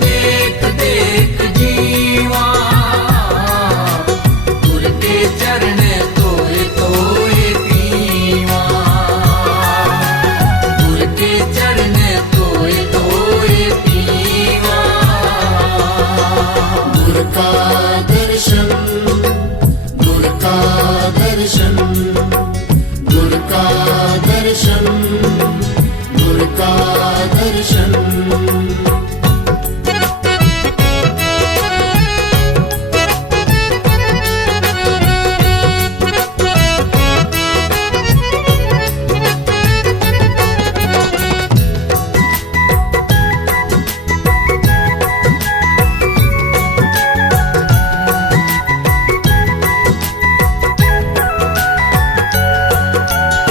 देख देख जीवा, गुर के चरण तोए तोए पीवा, गुर के चरण तोए तोए पीवा। गुर का दर्शन, गुर का दर्शन, गुर का दर्शन, गुर का दर्शन।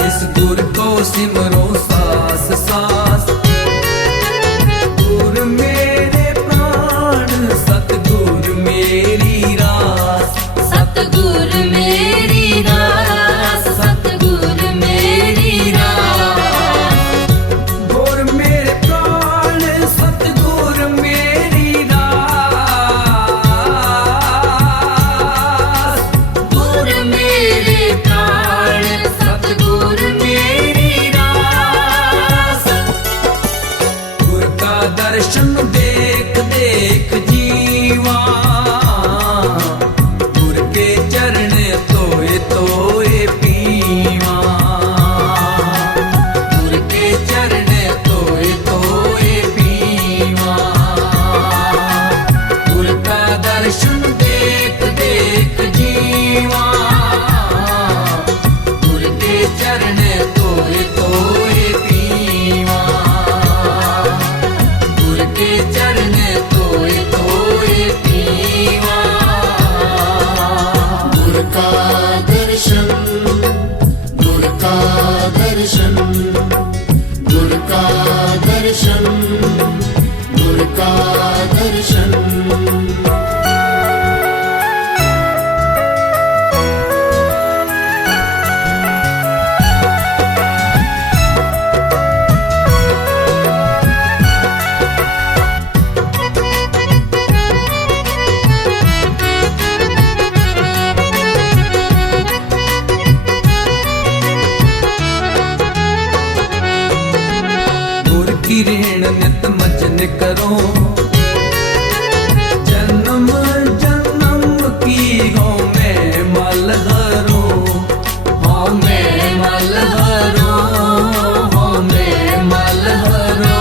इस गुर को सिमरो सास सास, गुर मेरे प्राण सतगुर मेरी रास, सतगुर मेरी रास, सतगुर मेरी रास। गुर मेरे प्राण सतगुर मेरी रास, गुर मेरे प्राण सतगुर मेरी रास। गुर का दर्शन देख देख जीवा, गुर के चरण तोए तोए पीवा, गुर के चरण तोए तोए पीवा। गुर का दर्शन देख देख जीवा, गुर के चरण तोए तोए पीवा, गुर के चरण तोए तोए पीवा। गुर का दर्शन, गुर का दर्शन, गुर का दर्शन, गुर का दर्शन। गुर की ऋण नित मजन करो, जन्म जन्म की हो मैं मल हरो, हो मैं मल हरो, हो मैं मल हरो।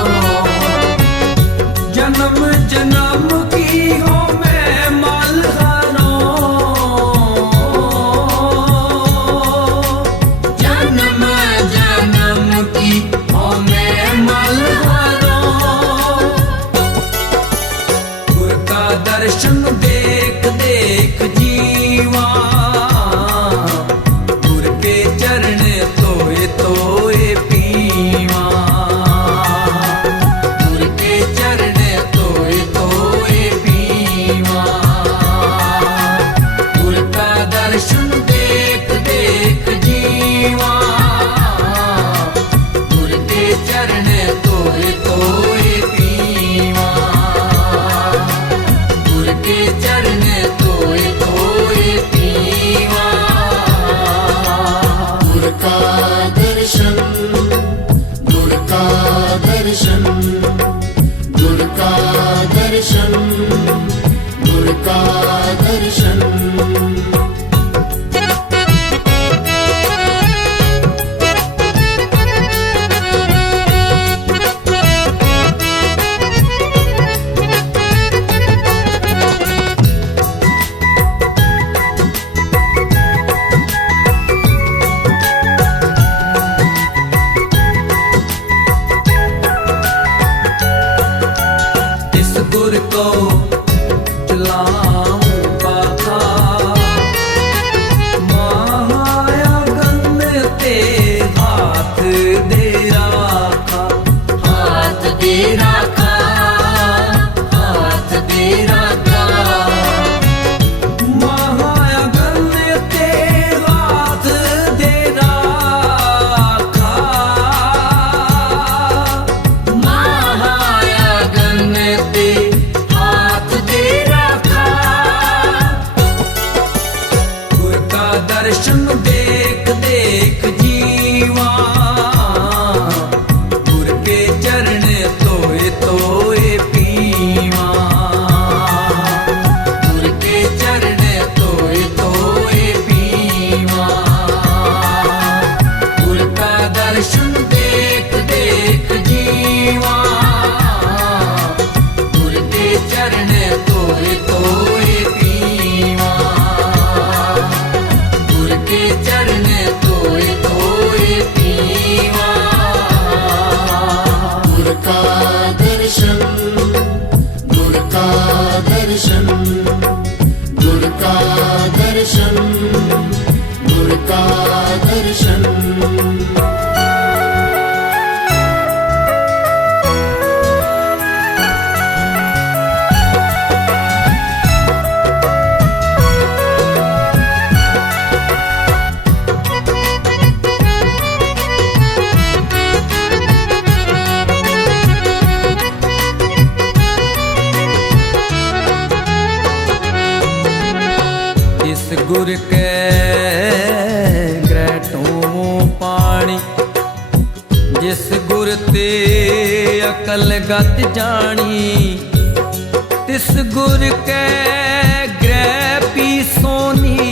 जन्म जन्म की हो मैं मल हरो, जन्म जन्म की हो मैं मल हरो। गुर का दर्शन देख देख जीवा, गुर के चरण तोए तोए पीवा, गुर के चरण तोए तोए पीवा। गुर का दर्शन देख देख जीवा, गुर के चरण तोए तोए पीवा, गुर के चरण तोए तोए पीवा। गुर का दर्शन, गुर का दर्शन, गुर का दर्शन, गुर का दर्शन। इस गुर को चलाऊं पाथा, माया गंध ते हाथ दे राखा, हाथ दे राखा, हाथ दे राखा। माया गंध ते हाथ दे राखा, महाया गण ते दर्शन गुर का दर्शन गुर का दर्शन गुर के ग्रहटों पानी जिस गुर ते अकल गत जानी तिस गुर के ग्रह पी सोनी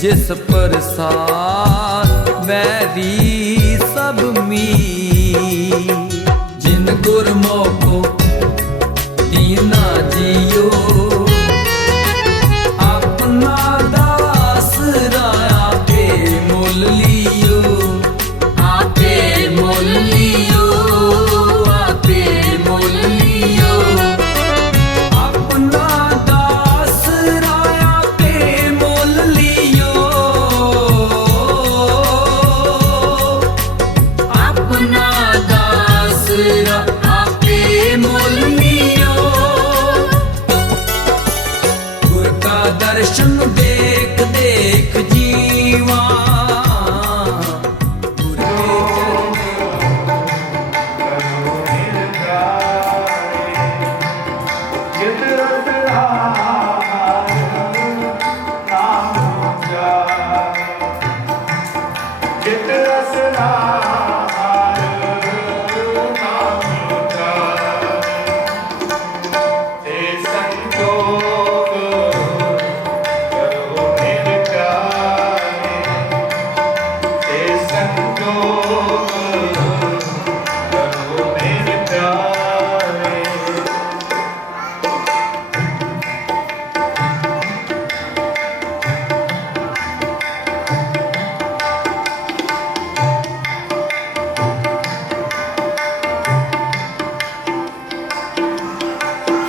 जिस प्रसाद बैरी सब मी जिन गुर मोको दीना जियो दर्शन देख देख जीवा गुर के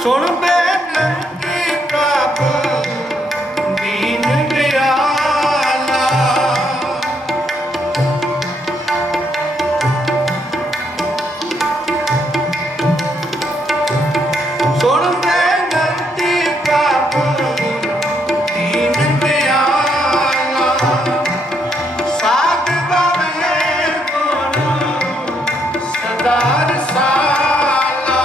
सुन बेनती प्रभु दीन दयाला सुन बेनती प्रभु दीन दयाला साध बाबे गुरु सदा रसाला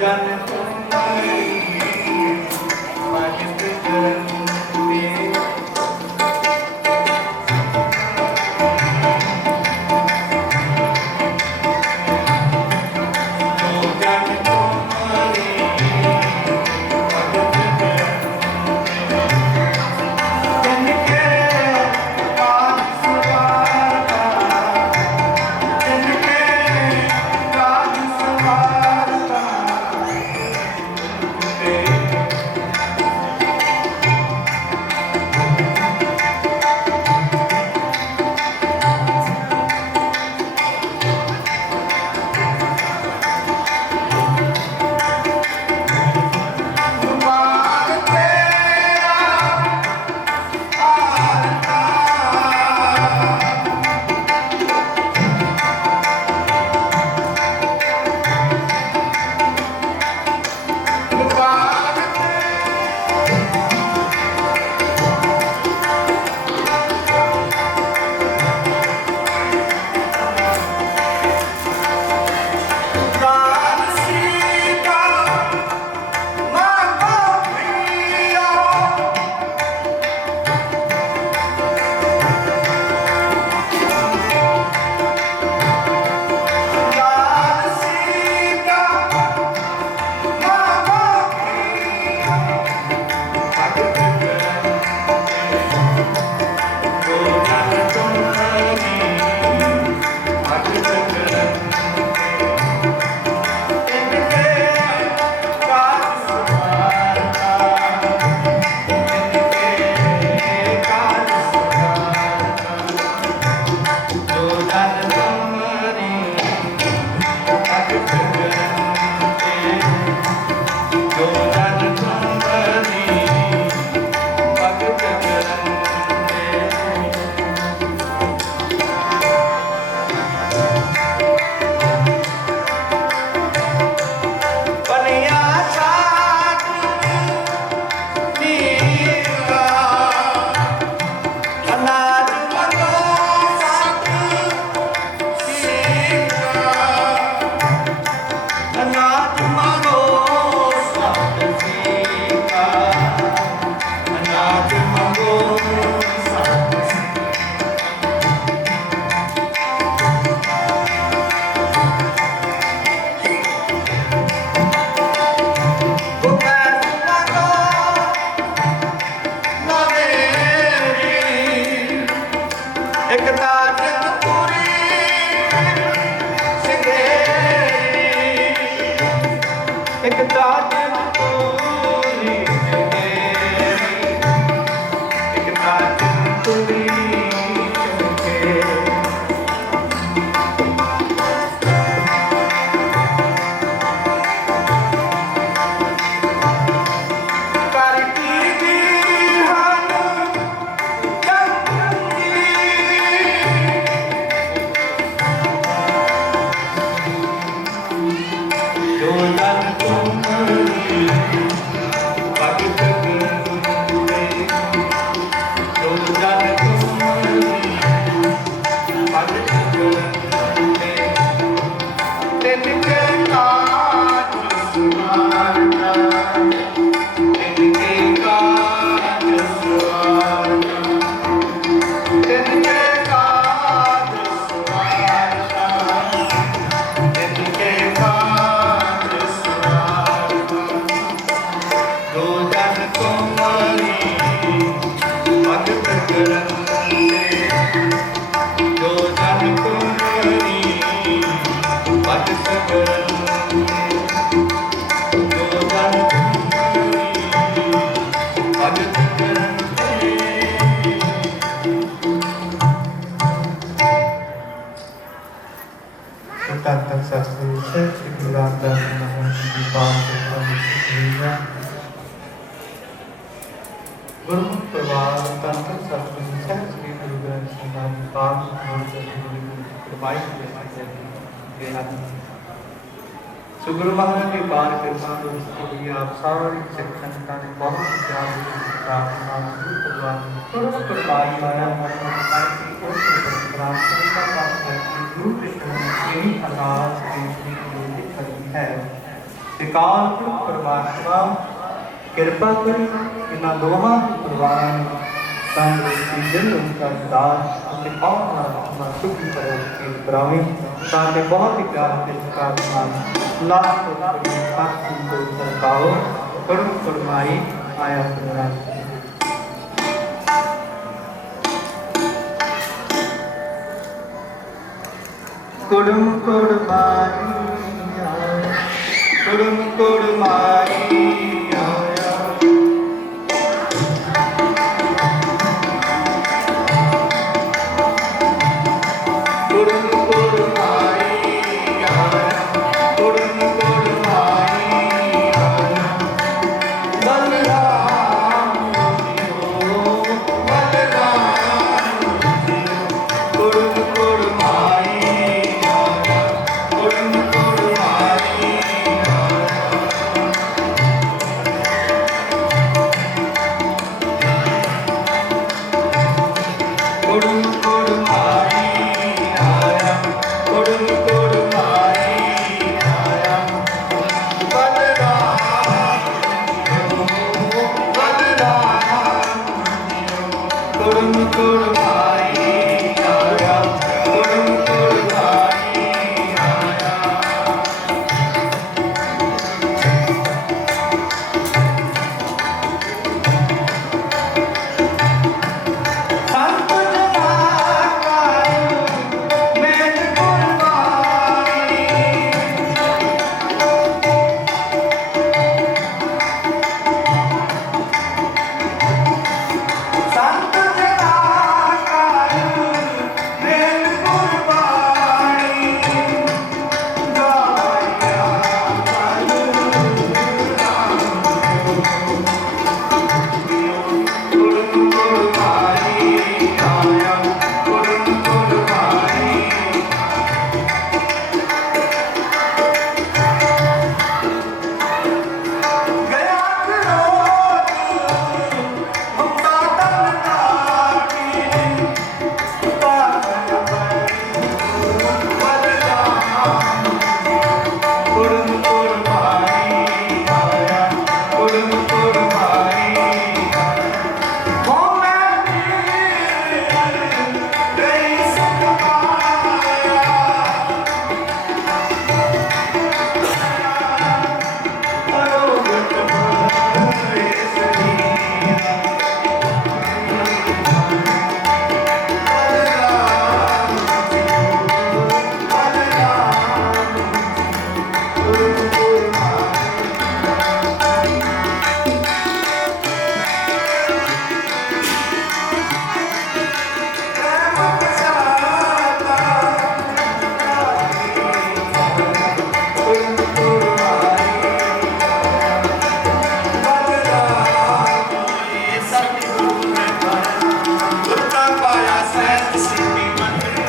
ਜਨ ਤੁਮਰੀ ਭਗਤ ਕਰੰਦੇ ਗੁਰਮੁਖ ਪ੍ਰਵਾਦ ਤੰਤਰ ਸਤਿਗੁਰੂ ਸਾਹਿਬ ਸ੍ਰੀ ਗੁਰੂ ਗ੍ਰੰਥ ਸਾਹਿਬ ਜੀ ਪਾਕ ਨਾਮ ਸਤਿਗੁਰੂ ਦੀ ਕਿਰਪਾਈ ਦੇ ਹਨ ਸੋ ਗੁਰੂ ਮਹਾਰਾਜ ਦੀ ਬਾਣ ਕਿਰਪਾ ਤੋਂ ਇਸ ਲਈ ਆਪ ਸਾਰੀ ਸਿੱਖ ਸੰਗਤਾਂ ਨੇ ਬਹੁਤ ਪਿਆਰ ਦੀ ਪ੍ਰਾਰਥਨਾ ਗੁਰੂ ਭਗਵਾਨ ਗੁਰੂ ਕਿਰਪਾਈ ਮਾਇਆ ਮਨ ਦੀ ਉਸ ਪ੍ਰਾਰਥਨਾ ਦਾ ਪਾਠ ਕਰਕੇ ਗੁਰੂ ਕ੍ਰਿਸ਼ਨ ਜੀ ਦੀ ਅਰਦਾਸ ਬੇਨਤੀ ਦੀ ਖੜੀ ਹੈ ਅਕਾਲ ਪੁਰਖ ਪਰਮਾਤਮਾ ਕਿਰਪਾ ਕਰੀ ਇਹਨਾਂ ਦੋਵਾਂ ਪਰਿਵਾਰਾਂ ਨੂੰ ਤੰਦਰੁਸਤੀ ਦਿਲ ਉਨ੍ਹਾਂ ਦਾ ਅਤੇ ਆਉਣ ਵਾਲਾ ਸੁਖੀ ਪਰੋਸੀ ਕਰਾਵੇ ਤਾਂ ਕਿ ਬਹੁਤ ਹੀ ਪਿਆਰ ਤੇ ਸਤਿਕਾਰ ਨਾਲ ਲਾਖ ਕੋਟੀ ਸਾਖੀ ਤੋਂ ਸਰਕਾਓ ਕਰਮ ਫਰਮਾਈ ਆਇਆ ਸੁਣਾ ਕੁੜਮ ਕੁੜਮਾਈ ਆਇਆ ਕੁੜਮ ਕੁੜਮਾਈ ਆਇਆ ਕੁੜਮ ਕੁੜਮਾਈ ਆਇਆ ਕੁੜਮ ਕੁੜਮਾਈ ਆਇਆ ਬਲਰਾਮ ਜੀਓ ਬਲਰਾਮ ਜੀਓ ਕੁੜਮ ਕੁੜਮਾਈ ਆਇਆ ਕੁੜਮ ਕੁੜਮਾਈ ਕੁੜਮ ਕੁੜਮਾਈ ਆਇਆ ਕੁੜਮ ਕੁੜਮਾਈ ਆਇਆ ਬਲਰਾਮ ਜੀਓ ਬਲਰਾਮ ਜੀਓ ਕੁੜਮ ਕੁੜਮਾਈ ਆਇਆ ਕੁੜਮ ਕੁੜਮਾਈ ਆਇਆ ਸੰਤ ਜਨਾ ਕਾਇ ਮੇਲ ਕੁਰਬਾਨੀ ਸੰਤ ਜਨਾ ਕਾਇ ਮੇਲ ਕੁਰਬਾਨੀ ਗਾਇਆ ਕੁੜਮ ਕੁੜਮਾਈ ਆਇਆ ਕੁੜਮ ਕੁੜਮਾਈ ਗਿਆ ਕਰੋੜ ਮੁਕਤਾ ਤਨ ਕਾਟੀ ਪਾਗਲ ਬੜੀ ਬਲਰਾਮ ਕੁੜਮ ਕੁੜਮਾਈ ਆਇਆ ਕੁੜਮ ਕੁੜਮਾਈ ਹੋ ਮੈਂ ਤੇਰੀ ਸੁਖ ਪਾਇਆ ਅਰੋਗਤ ਬਰੇ ਸਰੀਰਾ ਬਲਰਾਮ ਬਲਰਾਮ ਕੁੜਮ ਕੁੜਮਾਈ ਪ੍ਰੇਮ ਪਸਾਤਾ ਕੁੜਮ ਕੁੜਮਾਈ ਬਲਰਾਮ ਸਤਿਗੁਰੂ ਨੇ ਗੁਰਤਾ ਪਾਇਆ ਸਹਿਜ ਸਿੱਧੀ ਮੰਤਰੀ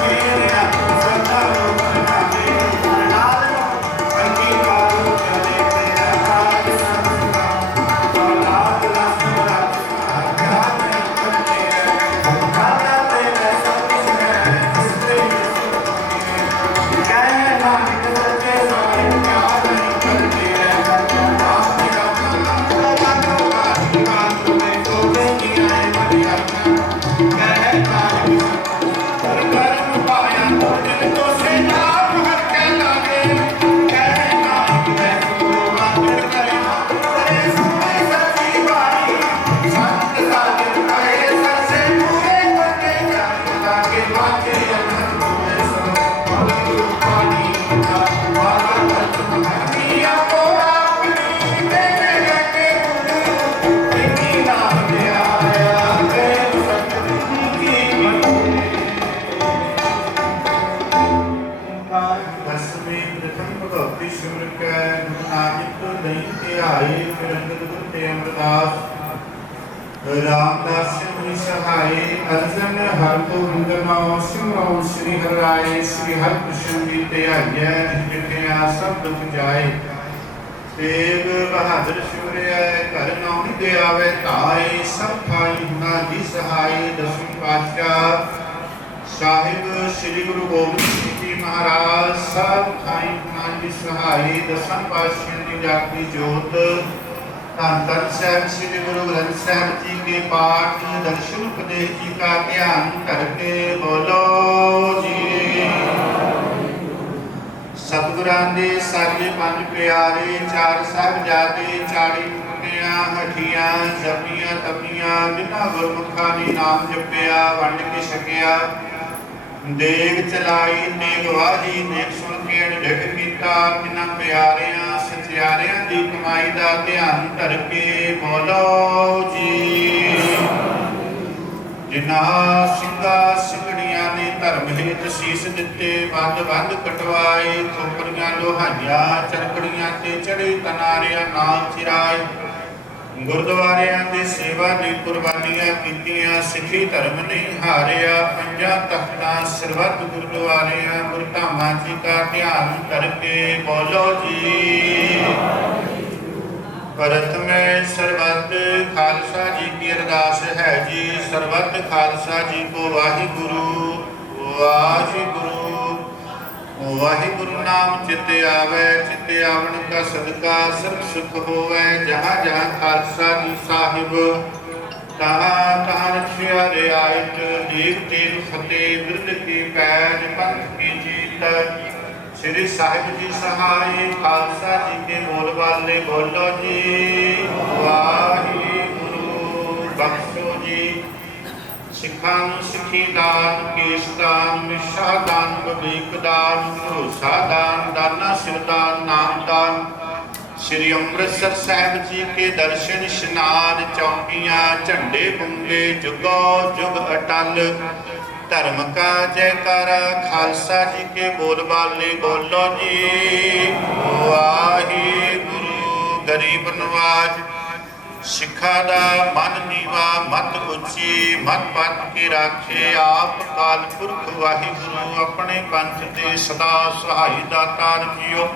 ਮੇਰਿਆ ਸਦਾ ਬਣਾਵੇ ਨਾਲ ਅੰਗੀ ਕਾਲੂ ਚਲੇ ਤੇਰਾ ਕਾਜ ਸੰਤਾ ਔਲਾਦ ਲਸਮਰਾ ਆਗਿਆਤ ਕਰਤੇ ਕਾਨਾ ਤੇਰੇ ਸਭ ਹੈ ਸਿੱਧੇ ਕਹਿ ਨਾਨਕ ਸੱਚੇ ਸੋਏ ਪਿਆਰ ਨਹੀਂ ਕਰਤੇ ਆਪ ਮੇਰਾ ਮਨ ਲਾਗੋ ਆਹੀ ਬਾਤ ਮੈਂ ਤੋਬੇ ਕੀ ਆਏ ਮਰਿਆ ਕਹਿ ਨਾਨਕ ਕਰਮ ਪਾਇਆ ਦਿਲ ਤੋਂ ਸੇ ਨਾਮ ਹਰ ਕਹਿ ਲਾਗੇ ਕਹਿ ਨਾਨਕ ਮੈਂ ਸੋ ਬਾਤ ਕਰੇ ਤੇਰੇ ਸੋਏ ਸੱਚੀ ਬਾਣੀ ਸੰਤ ਸਾਜਨ ਕਰੇ ਸੱਚੇ ਪੂਰੇ ਕਰਨੇ ਜਾਣ ਲਾਗੇ ਵਾਕੇ ਅਨੰਦ ਹੋਏ ਸੋ ਭਗਤ ਪਾਣੀ ਦਾ ਵਾਗਾ ਤਤ ਮਹੀਆ ਕੋ ਆਪਣੀ ਤੇਰੇ ਲੱਗੇ ਗੁਰੂ ਇਨੀ ਨਾਮ ਦੇ ਆਇਆ ਤੇ ਸਤਿਗੁਰੂ ਕੀ ਮਨ ਦਸਵੇਂ ਪ੍ਰਥਮ ਭਗਵਤੀ ਸਿਮਰ ਕੈ ਗੁਰੂ ਨਾਨਕ ਨਹੀਂ ਧਿਆਏ ਫਿਰ ਅੰਗਦ ਗੁਰ ਤੇ ਅਮਰਦਾਸ ਰਾਮਦਾਸ ਜੀ ਸਹਾਏ ਅਰਜਨ ਹਰ ਕੋ ਵੰਦਨਾ ਸਿਮਰੋ ਸ੍ਰੀ ਹਰਿ ਰਾਏ ਸ੍ਰੀ ਹਰਿ ਕ੍ਰਿਸ਼ਨ ਜੀ ਧਿਆਈਐ ਜਿਤਿਆ ਸਭ ਦੁਖ ਜਾਏ ਤੇਗ ਬਹਾਦਰ ਸਿਮਰਿਆ ਘਰ ਨਾਉ ਦੇ ਆਵੇ ਧਾਏ ਸਭ ਥਾਈ ਹੁਨਾ ਦੀ ਸਹਾਈ ਦਸਵੇਂ ਪਾਤਸ਼ਾਹ ਸਾਹਿਬ ਸ੍ਰੀ ਗੁਰੂ ਗੋਬਿੰਦ ਸਿੰਘ ਜੀ ਮਹਾਰਾਜ ਸਭ ਥਾਈ ਹੁਨਾ की सहाई दसां पातशाह की जागती जोत धन धन साहिब श्री गुरु ग्रंथ साहिब जी के पाठ दर्शन उपदेश जी का ध्यान करके बोलो जी। सतगुरां दे साजे पंज प्यारे चार साहिबजादे 40 मुक्तियां हठियां जपियां तपियां बिना गुरमुखां दी नाम जपिया वंड के छकिया देग चलाई नेग वाही नेक सुन के अनढिठ कीता बिना प्यारियां सचियारियां दी कमाई दा ध्यान धर के बोलो जी। जिन्ना सिंगा सिंगड़ियां ने धर्म हेत सीस दिते बंद बंद कटवाए खोपड़ियां लोहाइयां चरकड़ियां ते चढ़े तनारियां नाम चिराए गुरुद्वारियां दी सेवा दी कुर्बानियां कीतियां सिखी धर्म नहीं हारिया पंजा तख्तां सरबत गुरुद्वारियां गुरधामां जी का ध्यान करके बोलो जी। प्रथम सरबत खालसा जी की अरदास है जी। सरबत खालसा जी को वाहिगुरु वाहिगुरु वाहिगुरु नाम चित आवे चित आवन का सदका सर्व सुख होवे जहाँ जहाँ खालसा जी साहिब तहाँ तहाँ रखिया रियायत देख देख फतेह बिरद की पैज पंथ की जीत श्री साहिब जी सहाय खालसा जी के बोल वाले बोलो जी। वाहिगुरु बख्शो जी। सिखां सिखी दान केश दान मिशा दान बबीक दान भरोसा दान दाना सिर दान नाम दान श्री अमृतसर साहिब जी के दर्शन स्नान चौकियां झंडे बुंगे जुगो जुग अटल धर्म का जयकारा खालसा जी के बोल वाले बोलो जी। वाहिगुरु गरीब नवाज सिखा दा मन नीवा मत उची मत पत के राखे आप काल पुरख वाहिगुरु अपने पंथ दे सदा सहाई दातार जियो।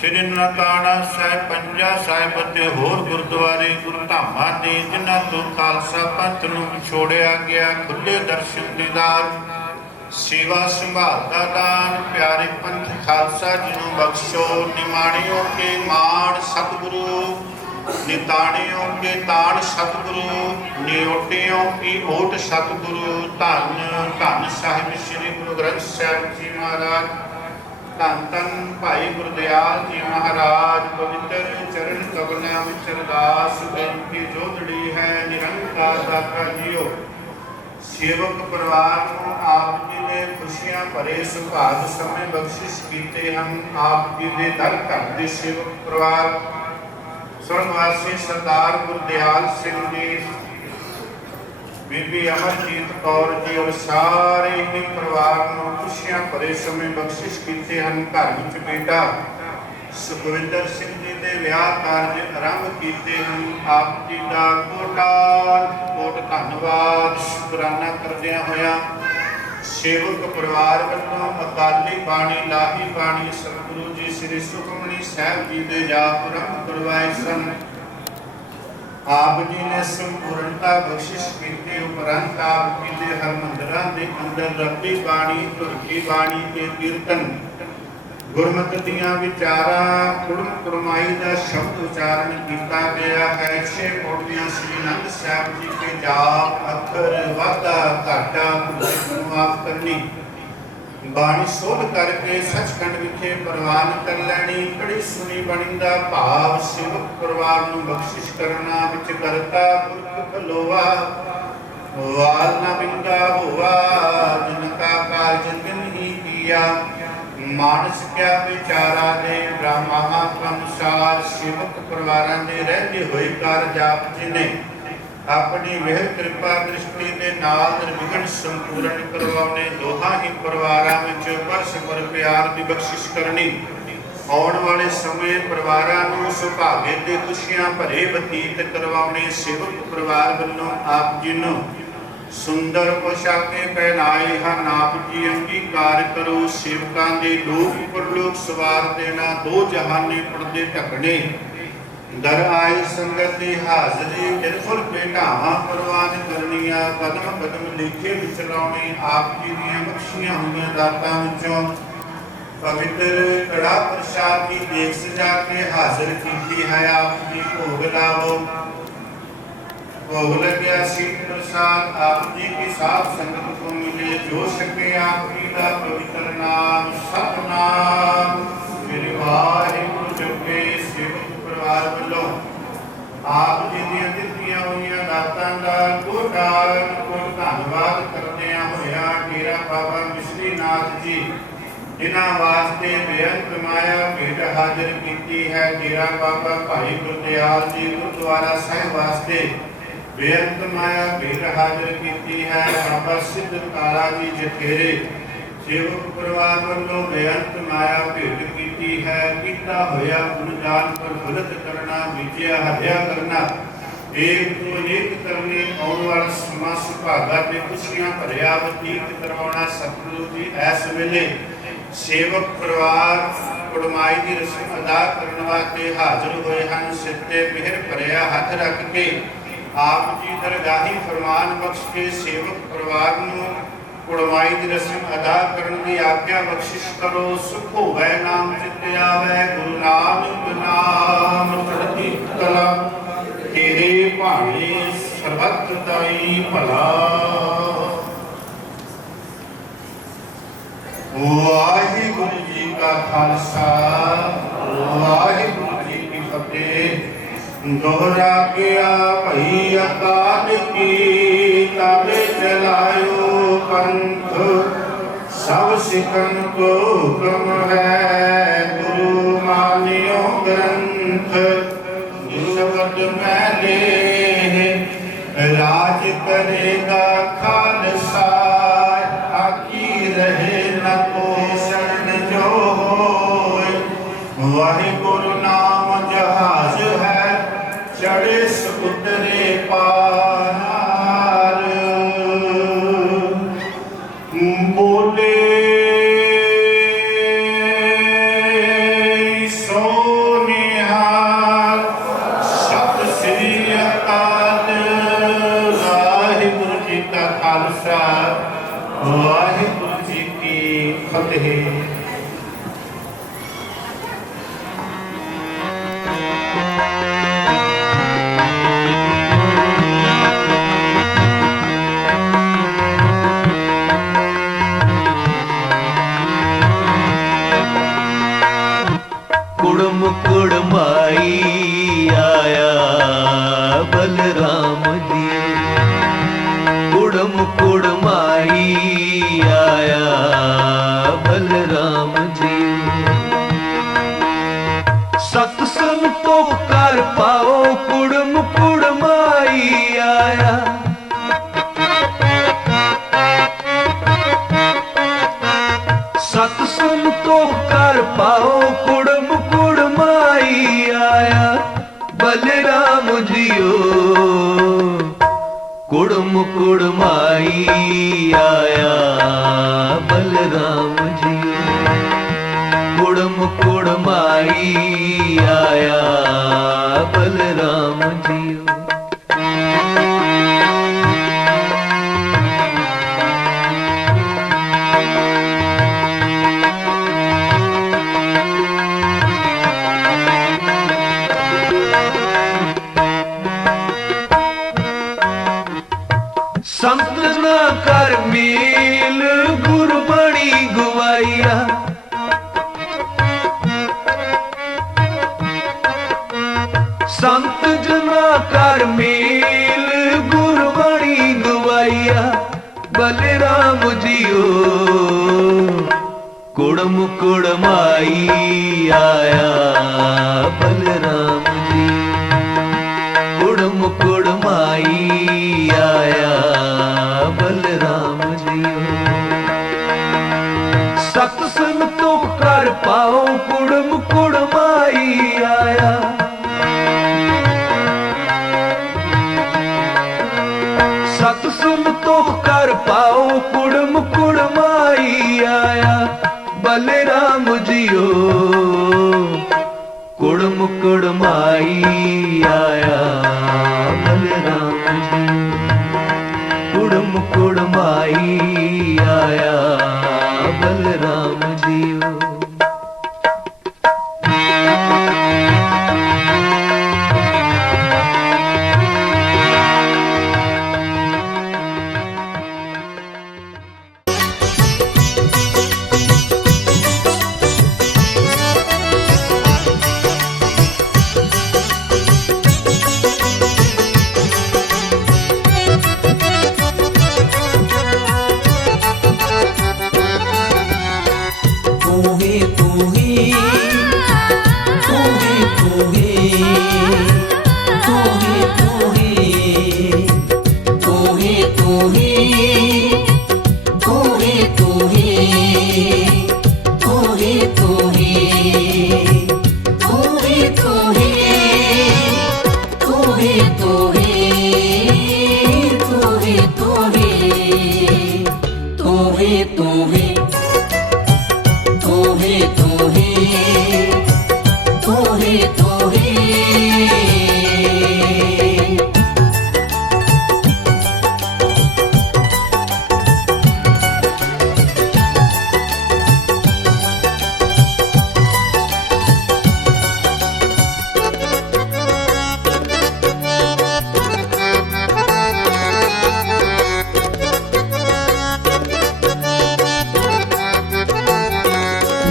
श्री ननकाना साहिब पंजा साहिब ते होर गुरुद्वारे गुरुधामां दे जिन्हां तो खालसा पंथ नूं विछोड़िया गया खुले दर्शन दीदार सेवा संभाल दा दान प्यारे पंथ खालसा जी नूं बख्शो। निमाणियों के माण सतगुरु निताणियों के ताण सतगुरु नियोटियों की ओट सतगुरु धन धन साहिब श्री गुरु ग्रंथ साहिब जी महाराज धन धन भाई गुरदयाल जी महाराज पवित्र चरण कमलों विच अरदास बेनती जोड़ड़ी है निरंकार दाता जीओ। सेवक परिवार को आप जी ने खुशियां भरे सुभाग समय बख्शिश कीते हम आप जी दे दर घर दे सेवक परिवार स्वर्गवासी सरदार गुरदयाल सिंह जी बीबी अमरजीत कौर जी और सारे ही परिवार को खुशियां भरे समय बख्शिश कीते हैं। घर विच बेटा सुखविंदर सिंह जी के विआह कार्य आरंभ किए हैं। आप जी का कोट धन्यवाद शुकराना करदिया होया सेवक परिवार वालों अकाली बाणी लाही बाणी सतगुरु जी श्री सुखमनी साहिब जी के जाप आरंभ करवाए सन। आप जी ने संपूर्णता बख्शिश की उपरंत आप जी के हरमंदिरां के अंदर रब्बी बाणी तुरकी बाणी के कीर्तन गुरमत दियां विचारां कुड़म कुड़माई का शब्द उच्चारण किया गया है। 6 पौड़ियां श्री आनंद साहिब जी के जाप अखर वाधा घाटा माफ करनी बाणी सोध करके सचखंड विखे प्रवान कर लैनी कड़ी सुनी बणी दा भाव सेवक परिवार नूं बख्शिश करना विच करता पुरख खलोवा वाल ना बिंगा होवा जिनका कार्य दिन ही किया मानस क्या विचारा दे ब्रह्मा अनुसार सेवक परिवारां दे रहंदे होए कारज आप जी ने अपनी वह कृपा दृष्टि के नाल निर्विघन संपूर्ण करवाने दोहां ही परिवारां विच परस्पर प्यार की बख्शिश करनी आने वाले समय परिवारां नूं सुभागे ते खुशियां भरे बतीत करवाने सेवक परिवार वालों आप जी नूं सुंदर पोशाके पहनाए हैं। आप जी अंगीकार करो सेवकां दे लोक परलोक सवार देना दो जहाने पर्दे ढकने दर आए संगत की हाजरी बिल्कुल बेटावां परवान करनिया कदम कदम लिखे विचलाउने आप जी दी बख्शियां हुई दातां विचों ਪਵਿੱਤਰ ਕੜਾ ਪ੍ਰਸ਼ਾਦ ਦੀ ਦੇਗ ਸਜਾ ਕੇ ਹਾਜ਼ਰ ਕੀਤੀ ਹੈ ਆਪ ਜੀ ਭੋਗ ਲਾਵੋ। भोग लग्या शीत प्रसाद आप जी की साथ संगत को मिले जो सके आप जी का पवित्र नाम सतनाम मेरे वाहिगुरु जपे सेवक परिवार वालों आप जी दी दित्तियां होईयां दातां दा कोट धन्नवाद करदे होया डेरा बाबा मिश्री नाथ जी जिन्हां वास्ते बेअंत माया भेट हाजिर कीती है। डेरा बाबा भाई गुरदयाल जी गुरुद्वारा साहिब वास्ते बेअंत माया भेट हाजिर की है। बाबा सिद्ध काला जी जखेरे सेवक परिवार वालों बेअंत माया भेट की है। किता होया गुणगान पर गलत करना विजया हत्या करना एक तो एक करने आने वाला समा सुभागा ते खुशियां भरिया बतीत करवाना सतगुरु जी इस वेले सेवक परिवार कुड़माई की रस्म अदा करने वास्ते हाजिर हुए हैं। सिर ते मेहर भरिया हथ रख के आप जी दरगाही फरमान बख्श के सेवक परिवार ਨੂੰ ਕੁੜਮਾਈ ਦੀ ਰਸਮ ਅਦਾ ਕਰਨ ਦੀ ਆਗਿਆ ਬਖਸ਼ਿਸ਼ ਕਰੋ। ਸੁਖ ਹੋਵੇ ਨਾਮ ਚਿਤ ਆਵੇ ਗੁਰੂ ਨਾਨਕ ਨਾਮ ਚੜ੍ਹਦੀ ਕਲਾ ਤੇਰੇ ਭਾਣੇ ਸਰਬੱਤ ਦਾਈ ਭਲਾ। ਵਾਹਿਗੁਰੂ ਜੀ ਕਾ ਖਾਲਸਾ ਵਾਹਿਗੁਰੂ ਜੀ ਕੀ ਫਤਿਹ। दोहरा गया भई अकाल की तब चलायो पंथ सब सिकन को हुक्म है गुरु मानियो ग्रंथ। शब्द मैले राज करेगा खालसा आकी रहे न को शरण जो होए। वाहिगुरु नाम जहाज है चढ़े समुद्रे पार। बोले सोनिहार सत श्री अकाल। वाहिगुरु जी का खालसा वाहिगुरु जी की फतेह। कुड़माई आया बलराम जी। कुड़माई आया बलराम जी। सत्संग तो कर पाओ कुड़माई आया। सत्संग तो कर पाओ कुड़माई आया बलराम जियो। कुड़माई आया बलराम जियो। कुड़माई आया बलराम जियो। संत न कर मेल गुरबाणी गवाइया। संत जना कर मेल गुरबाणी गवाइया बलराम जियो। कुड़माई आया बलराम जी। कुड़माई आया बलराम जियो। सत्संग तो कर पाओ कुड़माई आया। सत्संग तो कर पाओ कुड़माई आया बलराम जियो। कुड़माई आया बलराम जियो। कुड़माई आया बलराम जियो।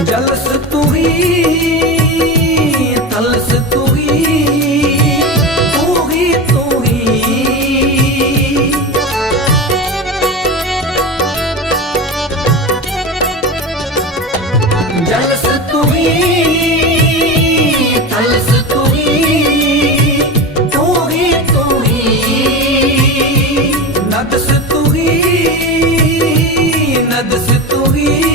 जलस तू ही तलस तू ही तू ही तू ही जलस तू ही तलस तू ही तू ही तू ही नदस तू ही नदस तू ही